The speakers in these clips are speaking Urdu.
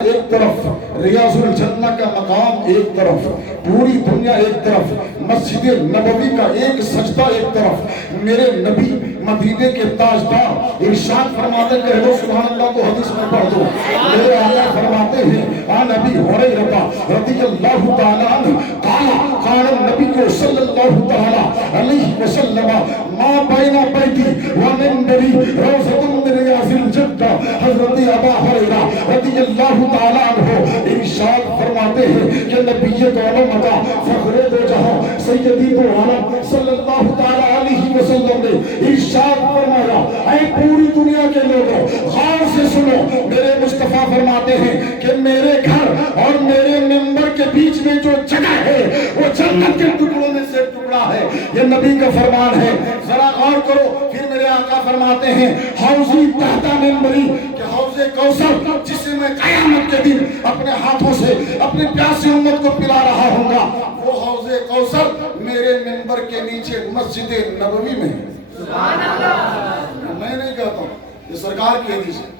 ایک طرف ریاض الجنہ کا مقام ایک طرف، پوری دنیا ایک طرف، مسجد نبوی کا ایک سجدہ ایک طرف، میرے نبی مدینے کے تاجدار ارشاد فرماتے کہہ دو سبحان اللہ کو حدیث میں پڑھ دو، میرے آقا فرماتے ہیں آن ابی ہریرہ رضی اللہ تعالی عنہ قال النبی صلی اللہ تعالی علیہ وسلم ما بین بیتی ومنبری روضۃ من ریاض الجنہ۔ حضرت ابو ہریرہ رضی اللہ تعالی عنہ ارشاد فرماتے ہیں کہ نبی دو کا فخر دو جہاں سیدی دو عالم صلی اللہ تعالی علیہ وسلم نے ارشاد فرمایا اے پوری دنیا کے لوگوں غور سے سنو، میرے مصطفیٰ فرماتے ہیں کہ میرے گھر اور میرے منبر کے بیچ میں جو جگہ ہے وہ جنت کے ٹکڑوں میں سے ٹکڑا ہے، یہ نبی کا فرمان ہے۔ ذرا غور کرو، پھر میرے آقا فرماتے ہیں حوضی تحت منبری، کہ حوض کوثر جسے میں قیامت کے دن اپنے ہاتھوں سے اپنی پیاسی امت کو پلا رہا ہوں گا، وہ حوض کوثر میرے منبر کے نیچے مسجد نبوی میں ہے۔ سبحان اللہ، میں نہیں کہتا ہوں، یہ سرکار کی حدیث ہے۔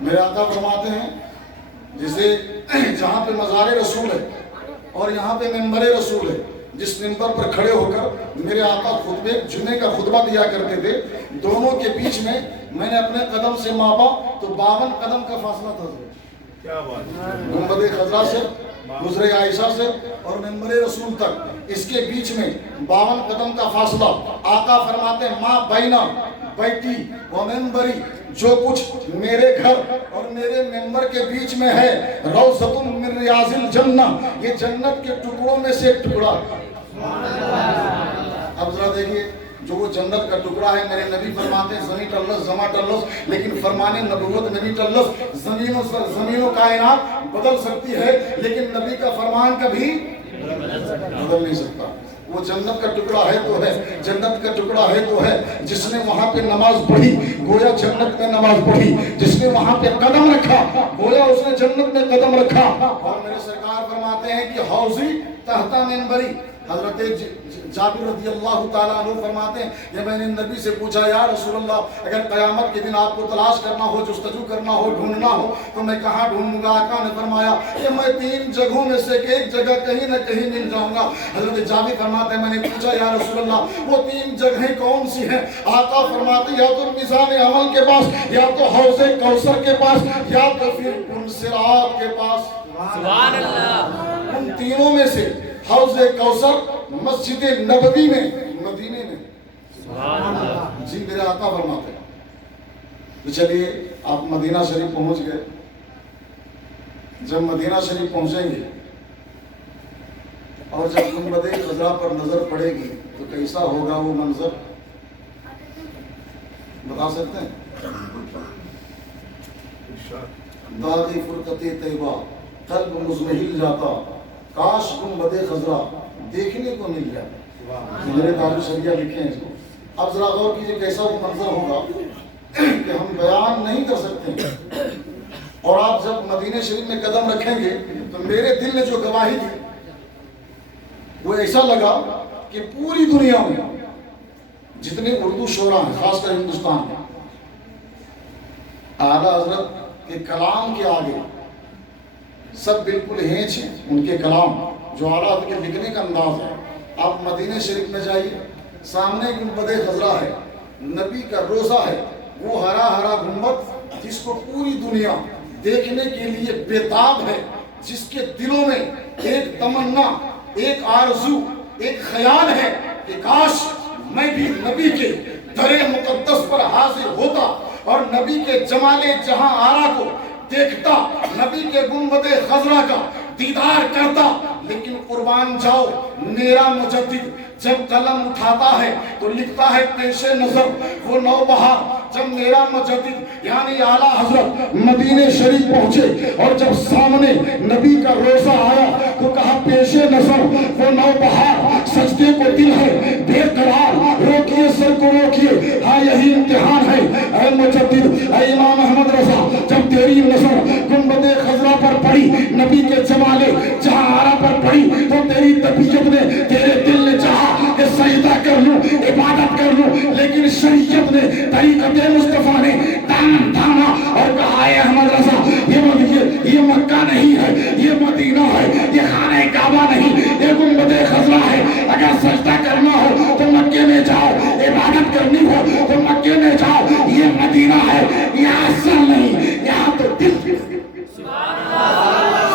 میرے آقا فرماتے ہیں جسے جہاں پہ مزار رسول ہے اور یہاں پہ منبر رسول ہے، جس منبر پر کھڑے ہو کر میرے آقا خطبے جمعے کا خطبہ دیا کرتے تھے، دونوں کے بیچ میں میں نے اپنے قدم سے ماپا تو 52 قدم کا فاصلہ تھا۔ کیا بات، گنبد خضرا سے حجرہ عائشہ سے اور منبر رسول تک اس کے بیچ میں 52 قدم کا فاصلہ۔ آقا فرماتے ہیں ما بینا بیتی و منبری، جو کچھ میرے گھر اور میرے منبر کے بیچ میں ہے روضۃ من ریاض الجنہ، یہ جنت کے ٹکڑوں میں سے ایک ٹکڑا۔ اب ذرا دیکھیے، جو وہ جنت کا ٹکڑا ہے، میرے نبی فرماتے ہیں زمین ٹلس زما ٹلس، لیکن فرمان نبوت نبی ٹلس، زمین و کائنات بدل سکتی ہے لیکن نبی کا فرمان کبھی بدل نہیں سکتا۔ وہ جنت کا ٹکڑا ہے تو ہے، جنت کا ٹکڑا ہے تو ہے، جس نے وہاں پہ نماز پڑھی گویا جنت میں نماز پڑھی، جس نے وہاں پہ قدم رکھا گویا اس نے جنت میں قدم رکھا۔ اور میرے سرکار فرماتے ہیں کہ حوضی تحت منبری، حضرت جابر رضی اللہ تعالیٰ عنہ فرماتے ہیں کہ میں نے نبی سے پوچھا یا رسول اللہ اگر قیامت کے دن آپ کو تلاش کرنا ہو، جستجو کرنا ہو، ڈھونڈنا ہو تو میں کہاں ڈھونڈوں گا؟ آقا نے فرمایا کہ میں 3 جگہوں میں سے ایک جگہ کہیں نہ کہیں مل جاؤں گا۔ حضرت جابر فرماتے ہیں میں نے پوچھا یا رسول اللہ وہ 3 جگہیں کون سی ہیں؟ آقا فرماتے یا تو میزان عمل کے پاس، یا تو حوض کوثر کے پاس، یا تو پھر صراط کے پاس۔ سبحان اللہ، ان تینوں میں سے حوض کوثر مسجد نبوی میں مدینے میں۔ سبحان اللہ، جی میرے آقا فرماتے ہیں۔ تو چلیے آپ مدینہ شریف پہنچ گئے، جب مدینہ شریف پہنچیں گے اور جب گنبد خضرا پر نظر پڑے گی تو کیسا ہوگا وہ منظر، بتا سکتے ہیں؟ داغی فرقت طیبہ قلب مزمحل جاتا، کاش گنبد خضرا دیکھنے کو مل جاتا۔ میرے دار شریعہ لکھے ہیں اس کو۔ اب ذرا غور کیجئے کیسا وہ منظر ہوگا کہ ہم بیان نہیں کر سکتے۔ اور آپ جب مدینہ شریف میں قدم رکھیں گے تو میرے دل نے جو گواہی دی وہ ایسا لگا کہ پوری دنیا میں جتنے اردو شعراء ہیں خاص کر ہندوستان میں، اعلیٰ حضرت کے کلام کے آگے سب بالکل ہینچ ہیں ان کے کلام، جو اعلیٰ حضرت کے لکھنے کا انداز ہے۔ آپ مدینہ شریف میں جائیے، سامنے گنبد خضرا ہے، نبی کا روضہ ہے، وہ ہرا ہرا گنبد جس کو پوری دنیا دیکھنے کے لیے بےتاب ہے، جس کے دلوں میں ایک تمنا، ایک آرزو، ایک خیال ہے کہ کاش میں بھی نبی کے در مقدس پر حاضر ہوتا اور نبی کے جمال جہاں آرا کو دیکھتا، نبی کے گنبد خضرا کا دیدار کرتا۔ لیکن قربان جاؤ، میرا مجدد جب قلم اٹھاتا ہے تو لکھتا ہے پیش نظر وہ نوبہار۔ جب میرا مجدد یعنی اعلیٰ حضرت مدینہ شریف پہنچے اور جب سامنے نبی کا روضہ آیا تو کہا پیش نظر وہ نوبہار، سجدے کو دل ہے بے قرار، روکیے سر کو روکیے، ہاں یہی امتحان ہے۔ اے مجدد، اے امام احمد رضا، جب تیری نظر گنبد خضرا پر پڑی، نبی کے جمال جہاں آرا پر پڑی تو تیری طبیعت نے، تیرے دل نے چاہا کہ سجدہ کر لوں، عبادت کر لوں، لیکن شریعت نے، طریقت مصطفیٰ نے دامن تھاما اور کہا اے احمد رضا یہ یہ مکہ نہیں ہے، یہ مدینہ ہے، یہ خانہ کعبہ نہیں، یہ گنبد خضرا ہے۔ اگر سجدہ کرنا ہو تو مکے میں جاؤ، عبادت کرنی ہو تو مکے میں جاؤ، یہ مدینہ ہے، یہاں سر نہیں، یہاں تو دل۔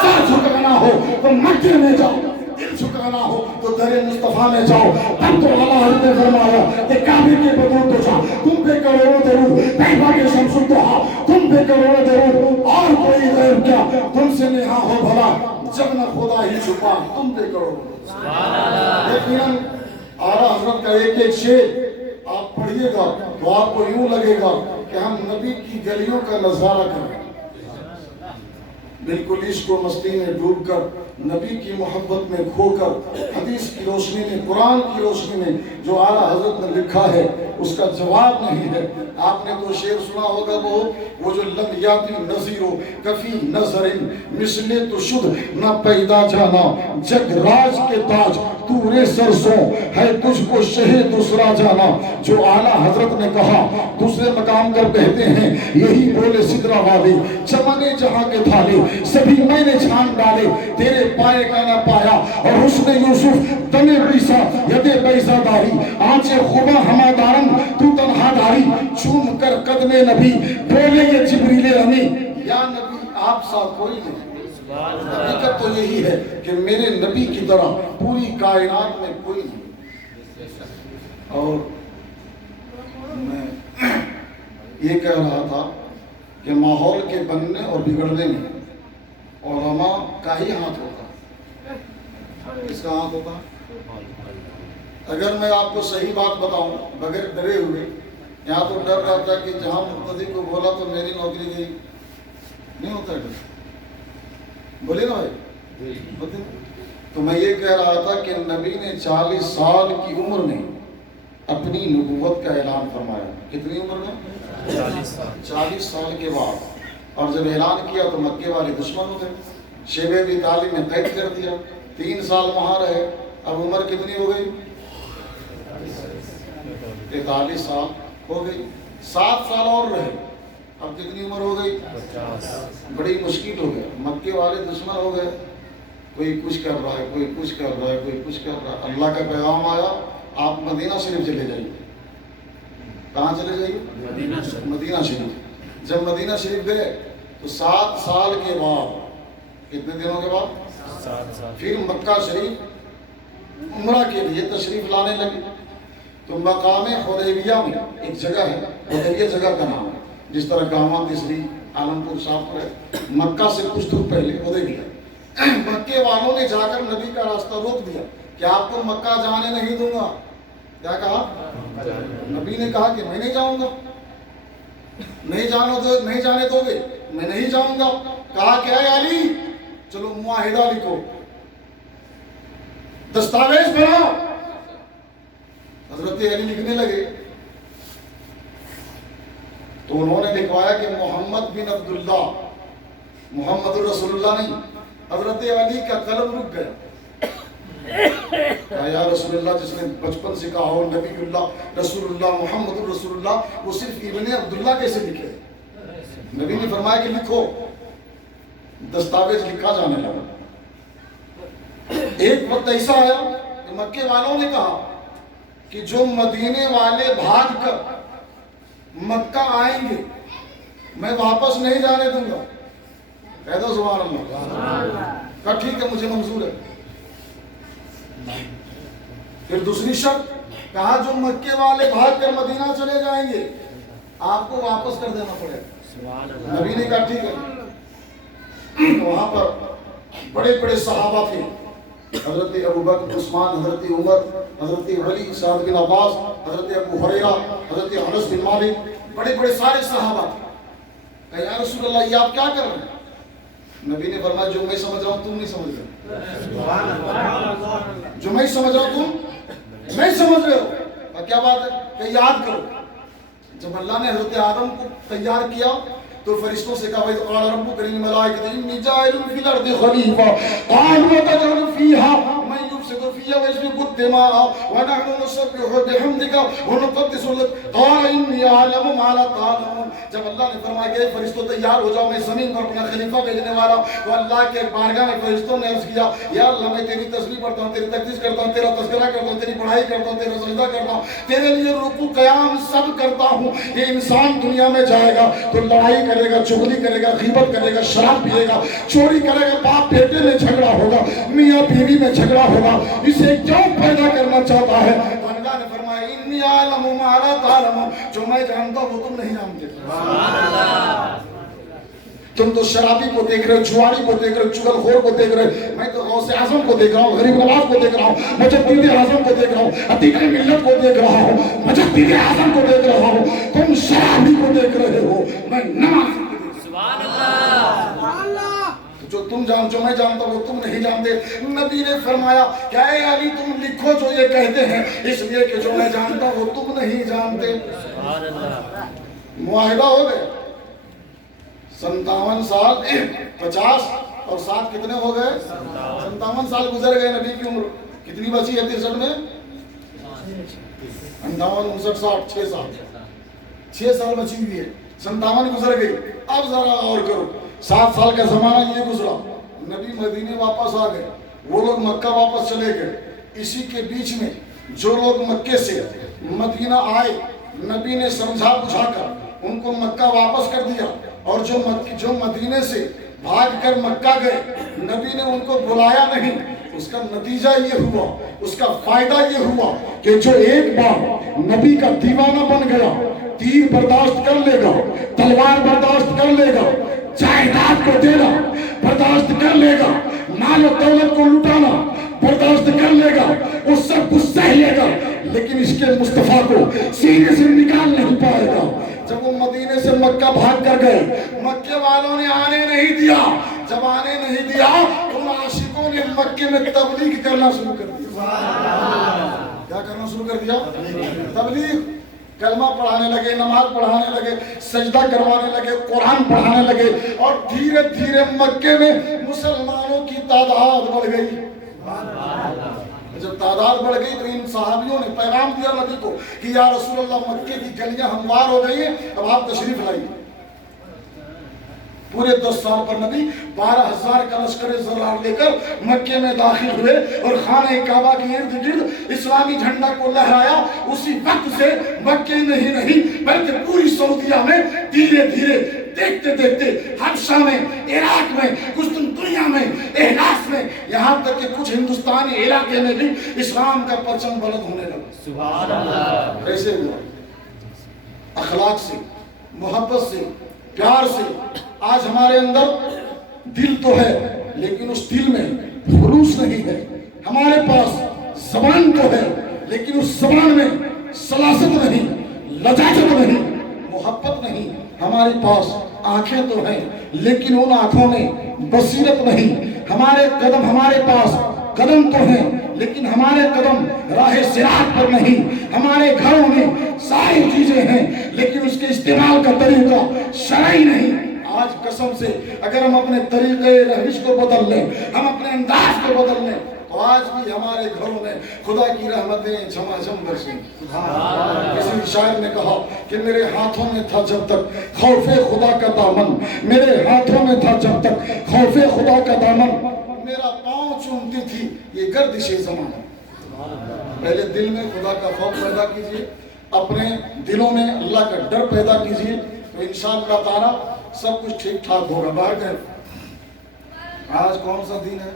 سر جھکانا ہو تو مکے میں جاؤ، دل جھکانا ہو تو در مصطفیٰ میں جاؤ۔ تب تو اللہ نے فرمایا کہ کعبے کے بدر تو جا، تم پہ کروڑوں درود، طیبہ کے شمس الضحیٰ تم پہ کروڑوں درود، اور کوئی غیر کیا تم سے نہا ہو بھلا، جب نہ خدا ہی چھپا تم پہ کروڑوں۔ یقیناً اعلیٰ حضرت کا ایک ایک شعر آپ پڑھیے گا تو آپ کو یوں لگے گا کہ ہم نبی کی گلیوں کا نظارہ کریں، بالکل عشق و مستی میں ڈوب کر، نبی کی محبت میں کھو کر، حدیث کی روشنی میں، قرآن کی روشنی میں جو اعلیٰ حضرت نے لکھا ہے اس کا جواب نہیں ہے۔ آپ نے تو شعر سنا ہوگا وہ جو لم یاتی نظیر کفی نظر مثل تو شد نہ پیدا جانا، جگ راج کے تاج تورے سرسوں ہے تجھ کو شہ دوسرا جانا، جو اعلیٰ حضرت نے کہا دوسرے مقام پر کہتے ہیں یہی بولے سدرہ والے، چمنے جہاں کے تھالے سبھی میں نے چھان ڈالے، تیرے پائے کا نہ پایا، اور حسن یوسف دم عیسیٰ ید بیضا داری، آنچے خوبہ ہما دارم تو تنہا داری، چوم کر قدم نبی بولے یہ جبریل امی، یا نبی آپ سا کوئی نہیں۔ حقیقت تو یہی ہے کہ میرے نبی کی طرح پوری کائنات میں کوئی نہیں۔ اور میں یہ کہہ رہا تھا کہ ماحول کے بننے اور بگڑنے میں علماء کا ہی ہاتھ ہوتا ہے۔ کس کا ہاتھ ہوتا ہے؟ اگر میں آپ کو صحیح بات بتاؤں بغیر ڈرے ہوئے، یہاں تو ڈر رہتا ہے کہ جہاں مقتدی کو بولا تو میری نوکری گئی، نہیں ہوتا ہے ڈر، بولے نا بھائی؟ تو میں یہ کہہ رہا تھا کہ نبی نے 40 سال کی عمر میں اپنی نبوت کا اعلان فرمایا۔ کتنی عمر میں؟ 40 سال کے بعد، اور جب اعلان کیا تو مکے والے دشمن ہو گئے، شیب ابی طالب نے قید کر دیا، 3 سال وہاں رہے، اب عمر کتنی ہو گئی؟ 43 سال ہو گئی، 7 سال اور رہے، اب کتنی عمر ہو گئی؟ 50۔ بڑی مشکل ہو گیا، مکے والے دشمن ہو گئے، کوئی کچھ کر رہا ہے، کوئی کچھ کر رہا ہے، کوئی کچھ کر رہا ہے۔ اللہ کا پیغام آیا آپ مدینہ شریف چلے جائیے۔ کہاں چلے جائیے؟ مدینہ شریف۔ جب مدینہ شریف گئے تو 7 سال کے بعد، کتنے دنوں کے بعد؟ 7 سال، پھر مکہ شریف عمرہ کے لیے تشریف لانے لگے۔ تو مقام حدیبیہ میں ایک جگہ ہے، حدیبیہ جگہ کا نام ہے، جس طرح گاواں تیسری عالمپور شاہپور ہے، مکہ سے کچھ دور پہلے حدیبیہ۔ مکے والوں نے جا کر نبی کا راستہ روک دیا کہ آپ کو مکہ جانے نہیں دوں گا۔ کیا کہا؟ نبی نے کہا کہ میں نہیں جاؤں گا، نہیں جانے دو گے، میں نہیں جاؤں گا۔ کہا کہ اے علی چلو معاہدہ لکھو، دستاویز بناؤ۔ حضرت علی لکھنے لگے تو انہوں نے لکھوایا کہ محمد بن عبداللہ، محمد رسول اللہ نہیں۔ حضرت علی کا قلم رک گیا، کہا یا رسول اللہ، جس نے بچپن سے کہا ہو نبی اللہ رسول اللہ محمد رسول اللہ، وہ صرف ابن عبداللہ کیسے لکھے؟ نبی نے فرمایا کہ لکھو۔ دستاویز لکھا جانے لگا۔ ایک وقت ایسا آیا کہ مکے والوں نے کہا کہ جو مدینے والے بھاگ کر مکہ آئیں گے میں واپس نہیں جانے دوں گا۔ کہہ دو سبحان اللہ۔ کہا ٹھیک ہے، مجھے منظور ہے۔ پھر دوسری شرط کہا جو مکے والے بھاگ کر مدینہ چلے جائیں گے آپ کو واپس کر دینا پڑے گا۔ نبی نے کہا ٹھیک ہے۔ وہاں پر بڑے بڑے صحابہ تھے، حضرت ابوبکر، عثمان، حضرت عمر، حضرت علی، سعد بن عباس، حضرت ابو ہریرہ، حضرت انس بن مالک، بڑے بڑے سارے صحابہ تھے۔ کہا یا رسول اللہ یہ آپ کیا کر رہے ہیں؟ نبی نے فرمایا جو میں سمجھ رہا ہوں تم نہیں سمجھ رہے، جو میں سمجھ رہا ہوں تم نہیں سمجھ رہے ہو۔ کیا بات ہے؟ کہ یاد کرو جب اللہ نے حضرت آدم کو تیار کیا تو فرشتوں سے کہا وَإِذْ قَالَ رَبُّكَ لِلْمَلَائِكَةِ إِنِّي جَاعِلٌ فِي الْأَرْضِ خَلِيفَةً قَالُوا أَتَجْعَلُ فِيهَا مَن يُفْسِدُ فِيَّ وَيَسْفِكُ الدِّمَاءَ وَنَحْنُ نُسَبِّحُ بِحَمْدِكَ وَنُقَدِّسُ لَكَ قَالَ إِنِّي أَعْلَمُ مَا لَا تَعْلَمُونَ. جب اللہ نے فرمایا کہ فرشتوں تیار ہو جاؤ، میں زمین پر اپنا خلیفہ بھیجنے والا ہوں، تو اللہ کے بارگاہ میں فرشتوں نے عرض کیا یا اللہ میں تیری تسبیح پڑھتا ہوں، تیری تقدیس کرتا ہوں، تیرا تذکرہ کرتا ہوں، تیری پڑھائی کرتا ہوں، تیرا سجدہ کرتا ہوں، تیرے لیے رکوع قیام سب کرتا ہوں. یہ انسان دنیا میں جائے گا تو لڑائی کرے گا، چغلی کرے گا، غیبت کرے گا، شراب پیے گا، چوری کرے گا، باپ بیٹے میں جھگڑا ہوگا، میاں بیوی میں جھگڑا ہوگا. اسے کیوں پیدا کرنا چاہتا ہے؟ اللہ نے فرمایا انی اعلم ما لا تعلمون، جو میں جانتا ہوں وہ تم نہیں جانتے. تم تو شرابی کو دیکھ رہے ہو، جواری کو دیکھ رہے ہو، چغل خور کو دیکھ رہے ہو، میں تو غوث اعظم کو دیکھ رہا ہوں، غریب نواز کو دیکھ رہا ہوں، مجدد اعظم کو دیکھ رہا ہوں، عتیق ملت کو دیکھ رہا ہوں، مجدد اعظم کو دیکھ رہا ہوں. تم شرابی کو دیکھ رہے ہو، میں نماز. سبحان اللہ. جو تم جو میں جانتا ہوں وہ تم نہیں جانتے. نبی نے فرمایا کہ اے علی تم لکھو جو یہ کہتے ہیں، اس لیے کہ جو میں جانتا ہوں وہ تم نہیں جانتے. معاہدہ ہو گئے. 57 سال 50 اور 7 کتنے ہو گئے؟ 57 سال گزر گئے. نبی کی عمر کتنی بچی ہے 63 میں؟ 58 59 60 6 سال 6 سال بچی ہوئی ہے. 57 گزر گئی. اب ذرا غور کرو، 7 سال کا زمانہ یہ گزرا، نبی مدینے واپس آ گئے، وہ لوگ مکہ واپس چلے گئے. اسی کے بیچ میں جو لوگ مکے سے مدینہ آئے، نبی نے سمجھا بجھا کر ان کو مکہ واپس کر دیا. اور جو مدینے سے بھاگ کر مکہ گئے، نبی نے ان کو بلایا نہیں. اس کا نتیجہ یہ ہوا، اس کا فائدہ یہ ہوا کہ جو ایک بار نبی کا دیوانہ بن گیا، تیر برداشت کر لے گا، تلوار برداشت کر لے گا، جائیداد کو دینا برداشت کر لے گا، مال و دولت کو لٹانا برداشت کر لے گا، وہ سب کچھ سہ لے گا، لیکن اس کے مصطفیٰ کو سینے سے نکال نہیں پائے گا. جب وہ مدینے سے مکہ بھاگ کر گئے، مکے والوں نے آنے نہیں دیا. جب آنے نہیں دیا تو عاشقوں نے مکے میں تبلیغ کرنا شروع کر دیا. کیا کرنا شروع کر دیا؟ تبلیغ. کلمہ پڑھانے لگے، نماز پڑھانے لگے، سجدہ کروانے لگے، قرآن پڑھانے لگے، اور دھیرے دھیرے مکے میں مسلمانوں کی تعداد بڑھ گئی. جب تعداد بڑھ گئی تو ان صحابیوں نے پیغام دیا نبی کو کہ یا رسول اللہ مکے کی گلیاں ہموار ہو گئی ہیں، اب آپ تشریف لائیے. پورے 10 سال پر نبی 12,000 کا لشکر زرار لے کر مکے میں داخل ہوئے اور خانہ کعبہ کے ارد گرد اسلامی جھنڈا کو لہرایا. اسی وقت سے مکے نہیں بلکہ پوری سعودیہ میں دھیرے دھیرے دیکھتے دیکھتے حبشہ میں، عراق میں، قسطنطنیہ میں، احداث میں، یہاں تک کہ کچھ ہندوستانی علاقے میں بھی اسلام کا پرچم بلند ہونے لگا. سبحان اللہ. کیسے ہوا؟ اخلاق سے، محبت سے، پیار سے. آج ہمارے اندر دل تو ہے لیکن اس دل میں خلوص نہیں ہے. ہمارے پاس زبان تو ہے لیکن اس زبان میں سلاست نہیں، لجاجت نہیں، محبت نہیں. ہمارے پاس آنکھیں تو ہیں لیکن ان آنکھوں میں بصیرت نہیں. ہمارے پاس قدم تو ہیں لیکن ہمارے قدم راہ صراط پر نہیں. ہمارے گھروں میں ساری چیزیں ہیں لیکن اس کے استعمال کا طریقہ شرعی نہیں. آج قسم سے اگر ہم اپنے طریقے رہنش کو بدل لیں، ہم اپنے انداز کو بدل لیں، تو آج بھی ہمارے گھروں میں خدا کی رحمتیں جھماجھم برسیں. کسی شاعر نے کہا کہ میرے ہاتھوں میں تھا جب تک خوف خدا کا دامن، میرے ہاتھوں میں تھا جب تک خوف خدا کا دامن، میرا پاؤں چومتی تھی یہ گردش زمانہ. پہلے دل میں خدا کا خوف پیدا کیجئے، اپنے دلوں میں اللہ کا ڈر پیدا کیجئے، تو انشاءاللہ تعالی سب کچھ ٹھیک ٹھاک ہوگا. باہر گئے آج کون سا دن ہے؟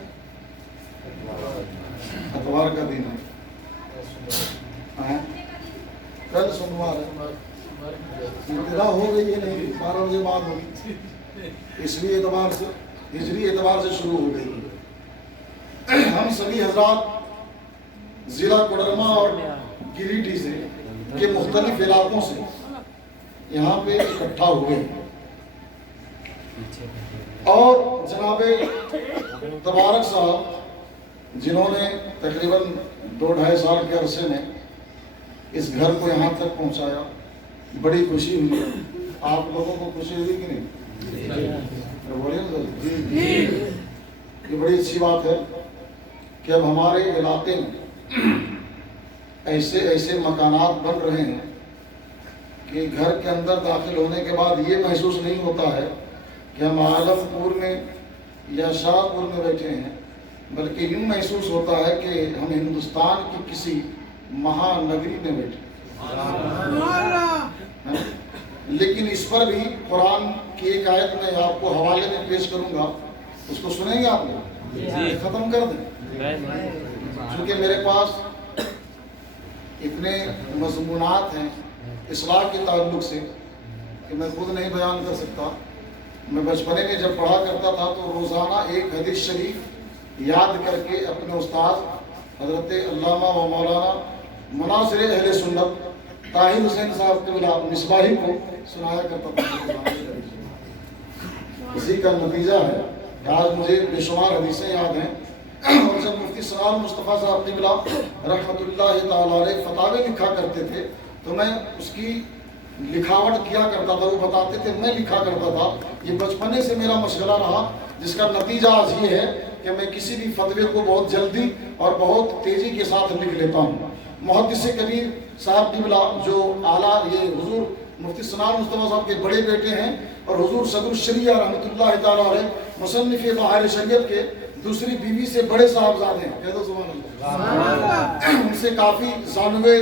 اتوار کا دن ہے. کل سوموار ہے. ابتدا ہو گئی ہے نہیں، 12 بجے بعد ہوگی، اس لیے اعتبار سے ہجری اعتبار سے شروع ہو گئی. ہم سبھی حضرات ضلع کوڈرما اور گریٹی سے کے مختلف علاقوں سے یہاں پہ اکٹھا ہوئے اور جناب تبارک صاحب جنہوں نے تقریباً 2-2.5 سال کے عرصے میں اس گھر کو یہاں تک پہنچایا. بڑی خوشی ہوئی. آپ لوگوں کو خوشی ہوئی کہ نہیں؟ بولیے نا. یہ بڑی اچھی بات ہے کہ اب ہمارے علاقے میں ایسے ایسے مکانات بن رہے ہیں کہ گھر کے اندر داخل ہونے کے بعد یہ محسوس نہیں ہوتا ہے کہ ہم عالم پور میں یا شاہ پور میں بیٹھے ہیں، بلکہ یوں محسوس ہوتا ہے کہ ہم ہندوستان کی کسی مہانگری میں بیٹھے۔ لیکن اس پر بھی قرآن کی ایک آیت میں آپ کو حوالے میں پیش کروں گا، اس کو سنیں گے آپ لوگ؟ ختم کر دیں، چونکہ میرے پاس اتنے مضمونات ہیں اصلاح کے تعلق سے کہ میں خود نہیں بیان کر سکتا۔ میں بچپنے میں جب پڑھا کرتا تھا تو روزانہ ایک حدیث شریف یاد کر کے اپنے استاد حضرت علامہ و مولانا مناصر اہل سنت طاہر حسین صاحب کے مصباحی کو سنایا کرتا تھا۔ اسی کا نتیجہ ہے کہ آج مجھے بے شمار حدیثیں یاد ہیں، اور جب مفتی سلام مصطفیٰ صاحب قبلہ رحمۃ اللہ تعالیٰ علیہ فتاوے لکھا کرتے تھے تو میں اس کی لکھاوٹ کیا کرتا تھا، وہ بتاتے تھے، میں لکھا کرتا تھا۔ یہ بچپنے سے میرا مشغلہ رہا، جس کا نتیجہ آج یہ ہے کہ میں کسی بھی فتوے کو بہت جلدی اور بہت تیزی کے ساتھ لکھ لیتا ہوں۔ محدث کبیر صاحب قبلہ جو اعلیٰ یہ حضور مفتی سلام مصطفیٰ صاحب کے بڑے بیٹے ہیں اور حضور صدر الشریعہ رحمۃ اللہ تعالیٰ علیہ مصنف بحار شریعت کے دوسری بیوی سے بڑے صاحبزادے ہیں، کہہ دو سبحان اللہ۔ ان سے کافی ثانوے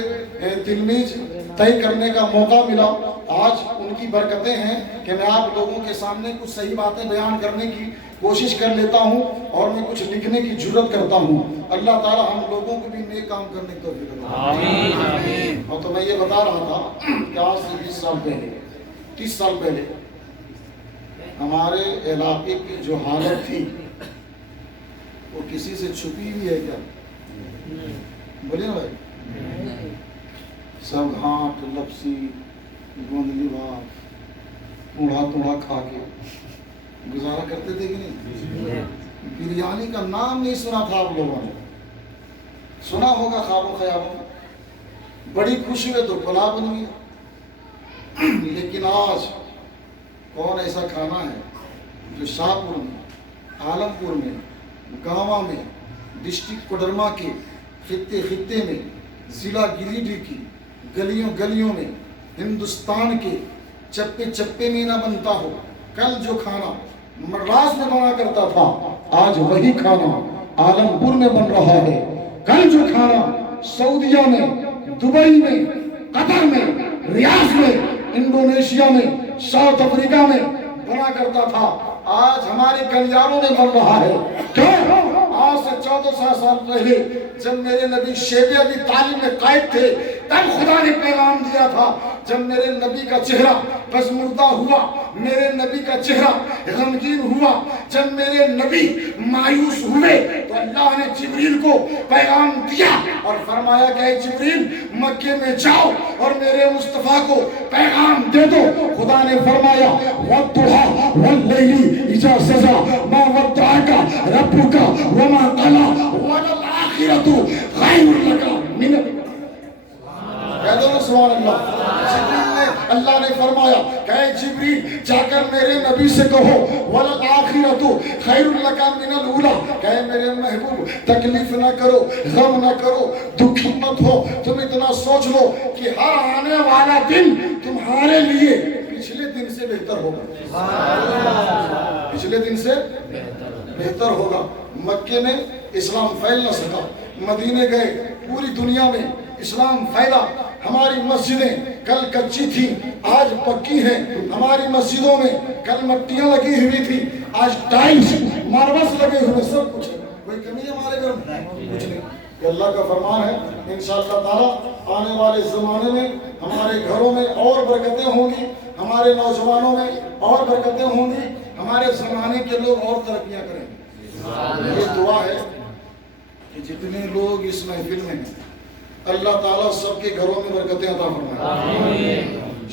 تلمیذ طے کرنے کا موقع ملا۔ آج ان کی برکتیں ہیں کہ میں آپ لوگوں کے سامنے کچھ صحیح باتیں بیان کرنے کی کوشش کر لیتا ہوں اور میں کچھ لکھنے کی جرت کرتا ہوں۔ اللہ تعالی ہم لوگوں کو بھی نیک کام کرنے کی توفیق عطا فرمائے۔ آمین۔ اور تو میں یہ بتا رہا تھا کہ آج سے 20 سال پہلے 30 سال پہلے ہمارے علاقے کی جو حالت تھی وہ کسی سے چھپی ہوئی ہے کیا؟ بولیے نا بھائی، سب ہاتھ لپسی گوند لباس توڑا توڑا کھا کے گزارا کرتے تھے کہ نہیں؟ بریانی کا نام نہیں سنا تھا آپ لوگوں نے، سنا ہوگا خواب و خیالوں میں، بڑی خوشی میں تو پلا بن گیا۔ لیکن آج کون ایسا کھانا ہے جو شاہپور میں، عالمپور میں، گاوا میں، ڈسٹرکٹ کوڈرما کے خطے میں، ضلع گریڈی کی گلیوں گلیوں میں، ہندوستان کے چپے چپے میں نہ بنتا ہو؟ کل جو کھانا مدراس میں بنا کرتا تھا آج وہی کھانا عالمپور میں بن رہا ہے۔ کل جو کھانا سعودیہ میں، دبئی میں، قطر میں، ریاض میں، انڈونیشیا میں، ساؤتھ افریقہ میں بنا کرتا تھا آج ہمارے گلیاروں میں بن رہا ہے۔ کیوں؟ آج سے 1400 سال پہلے جب میرے نبی شیب ابی طالب میں قائد تھے تب خدا نے پیغام دیا تھا، جب میرے نبی کا چہرہ پژمردہ ہوا، میرے نبی کا چہرہ غمگین ہوا، جب میرے نبی مایوس ہوئے تو اللہ نے جبریل کو پیغام دیا اور فرمایا کہ اے جبریل مکے میں جاؤ اور میرے مصطفیٰ کو پیغام دے دو۔ خدا نے فرمایا وَالضُّحَىٰ وَاللَّيْلِ إِذَا سَجَىٰ مَا وَدَّعَكَ رَبُّكَ وَمَا قَلَىٰ وَلَلْآخِرَةُ خَيْرٌ لَكَ مِنَ الْأُولَىٰ۔ کہہ دو سبحان اللہ۔ جبریل نے، اللہ نے فرمایا کہ اے جبریل جا کر میرے نبی سے کہو وَلَلْآخِرَةُ خَيْرٌ لَكَ مِنَ الْأُولَىٰ، کہ میرے محبوب تکلیف نہ کرو، غم نہ کرو، دکھی مت ہو، تم اتنا سوچ لو کہ ہر آنے والا دن تمہارے لیے پچھلے دن سے بہتر ہوگا، پچھلے دن سے بہتر ہوگا۔ مکے میں اسلام پھیل نہ سکا، مدینے گئے، پوری دنیا میں اسلام پھیلا۔ ہماری مسجدیں کل کچی تھیں آج پکی ہیں، ہماری مسجدوں میں کل مٹیاں لگی ہوئی تھی آج ٹائلز ماربلز لگے ہوئے، سب کچھ ہے۔ کوئی کمی ہے ہمارے گھر میں؟ کچھ نہیں۔ یہ اللہ کا فرمان ہے، انشاءاللہ تعالیٰ آنے والے زمانے میں ہمارے گھروں میں اور برکتیں ہوں گی، ہمارے نوجوانوں میں اور برکتیں ہوں گی، ہمارے زمانے کے لوگ اور ترقیاں کریں گے۔ یہ دعا ہے کہ جتنے لوگ اس محفل میں ہیں اللہ تعالیٰ سب کے گھروں میں برکتیں عطا فرمائے۔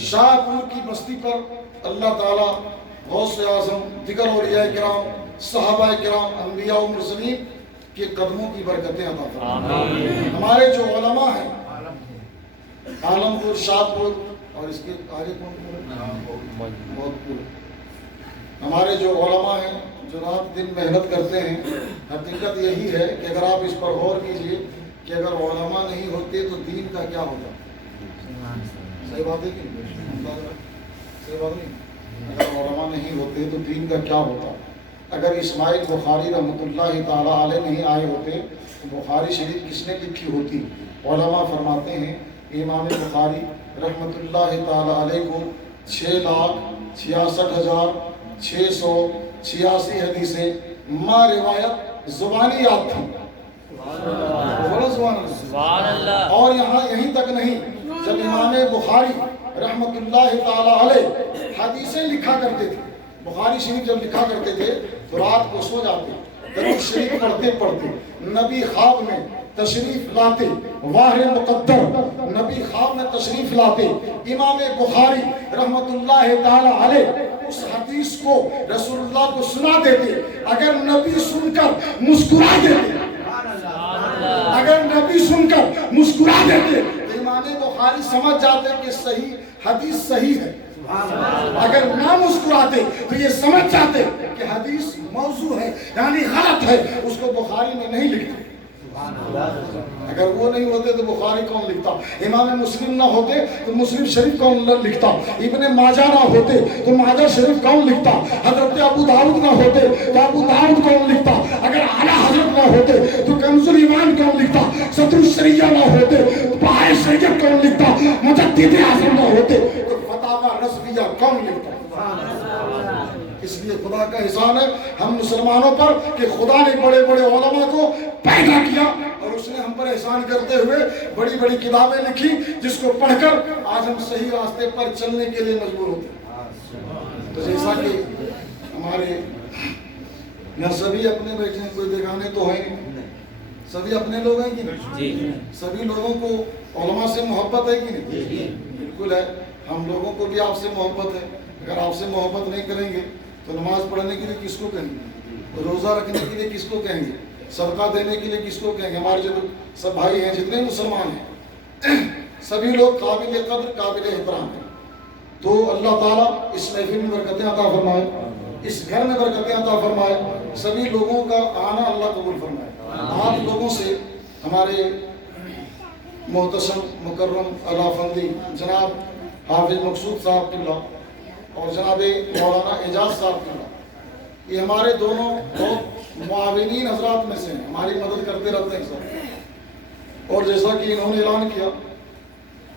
شاہ پور کی بستی پر اللہ تعالیٰ غوث اعظم، دیگر اولیاء کرام، صحابہ کرام، انبیاء و مرسلین کے قدموں کی برکتیں عطا فرمائے۔ ہمارے جو علماء ہیں عالمپور، شاہ پور اور اس کے آگے کون بہت پور، ہمارے جو علماء ہیں جو رات دن محنت کرتے ہیں، حقیقت یہی ہے کہ اگر آپ اس پر غور کیجئے کہ اگر علماء نہیں ہوتے تو دین کا کیا ہوتا؟ صحیح بات ہے کہ صحیح بات نہیں؟ اگر علماء نہیں ہوتے تو دین کا کیا ہوتا؟ اگر اسماعیل بخاری رحمۃ اللہ تعالیٰ علیہ نہیں آئے ہوتے تو بخاری شریف کس نے لکھی ہوتی؟ علماء فرماتے ہیں امام بخاری رحمۃ اللہ تعالیٰ علیہ کو 6,66,686 حدیثیں ما روایت زبانی یاد تھی۔ سبحان اللہ۔ اور یہیں تک نہیں، جب امام بخاری رحمۃ اللہ تعالیٰ علیہ حدیثیں لکھا کرتے تھے، بخاری شریف جب لکھا کرتے تھے تو رات کو سو جاتے، درود شریف پڑھتے پڑھتے نبی خواب میں تشریف لاتے، واہ مقدر نبی خواب میں تشریف لاتے، امام بخاری رحمۃ اللہ تعالی علیہ اس حدیث کو رسول اللہ کو سنا دیتے، اگر نبی سن کر مسکرا دیتے، اگر نبی سن کر مسکرا دیتے تو امام بخاری سمجھ جاتے کہ صحیح حدیث صحیح ہے، اگر نہ مسکراتے تو یہ سمجھ جاتے کہ حدیث موضوع ہے یعنی غلط ہے، اس کو بخاری میں نہیں لکھتے۔ اگر وہ نہیں ہوتے تو بخاری کون لکھتا؟ امام مسلم نہ ہوتے تو مسلم شریف کون لکھتا؟ ابن ماجہ نہ ہوتے تو ماجہ شریف کون لکھتا؟ حضرت ابو داؤد نہ ہوتے تو ابو داؤد کون لکھتا؟ اگر اعلیٰ حضرت نہ ہوتے تو کنز الایمان کون لکھتا؟ صدر الشریعہ نہ ہوتے تو بہائے شریعت کون لکھتا؟ مجدد اعظم نہ ہوتے تو فتاوی رضویہ کون لکھتا؟ اس لیے خدا کا احسان ہے ہم مسلمانوں پر کہ خدا نے بڑے بڑے علماء کو پیدا کیا اور اس نے ہم پر احسان کرتے ہوئے بڑی بڑی کتابیں لکھی جس کو پڑھ کر آج ہم صحیح راستے پر چلنے کے لیے مجبور ہوتے ہیں۔ تو جیسا کہ ہمارے یہاں سبھی اپنے بیٹھے ہیں، کوئی بیگانے تو ہیں نہیں، سبھی اپنے لوگ ہیں کہ نہیں؟ سبھی لوگوں کو علماء سے محبت ہے کہ نہیں؟ بالکل ہے، ہم لوگوں کو بھی آپ سے محبت ہے۔ اگر آپ سے محبت نہیں کریں گے تو نماز پڑھنے کے لیے کس کو کہیں گے؟ روزہ رکھنے کے لیے کس کو کہیں گے؟ صدقہ دینے کے لیے کس کو کہیں گے؟ ہمارے جو سب بھائی ہیں، جتنے مسلمان ہیں، سبھی لوگ قابل قدر قابل احترام ہیں۔ تو اللہ تعالیٰ اس محفل میں برکتیں عطا فرمائے، اس گھر میں برکتیں عطا فرمائے، سبھی لوگوں کا آنا اللہ قبول فرمائے۔ آپ لوگوں سے ہمارے محتشم مکرم علافندی جناب حافظ مقصود صاحب قبلہ اور جناب مولانا اعجاز صاحب قبلہ، یہ ہمارے دونوں بہت معاونین حضرات میں سے ہیں، ہماری مدد کرتے رہتے ہیں سب۔ اور جیسا کہ انہوں نے اعلان کیا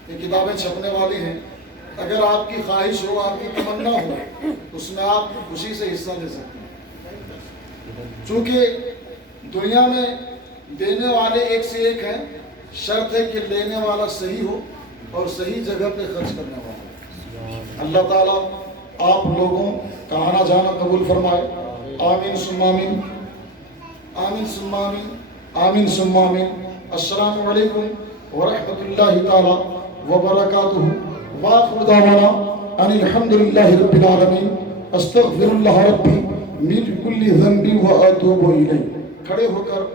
یہ کتابیں چھپنے والی ہیں، اگر آپ کی خواہش ہو، آپ کی تمنا ہو، اس میں آپ خوشی سے حصہ لے سکتے ہیں۔ چونکہ دنیا میں دینے والے ایک سے ایک ہیں، شرط ہے کہ لینے والا صحیح ہو اور صحیح جگہ پہ خرچ کرنے والا۔ اللہ تعالیٰ آپ لوگوں کا آنا جانا قبول فرمائے، آمین ثم آمین، آمین ثم آمین، آمین ثم آمین۔ السلام علیکم ورحمۃ اللہ تعالی وبرکاتہ، وآخر دعوانا ان الحمد للہ رب العالمین، استغفر اللہ ربی من کل ذنب واتوب الیہ۔ کھڑے ہو کر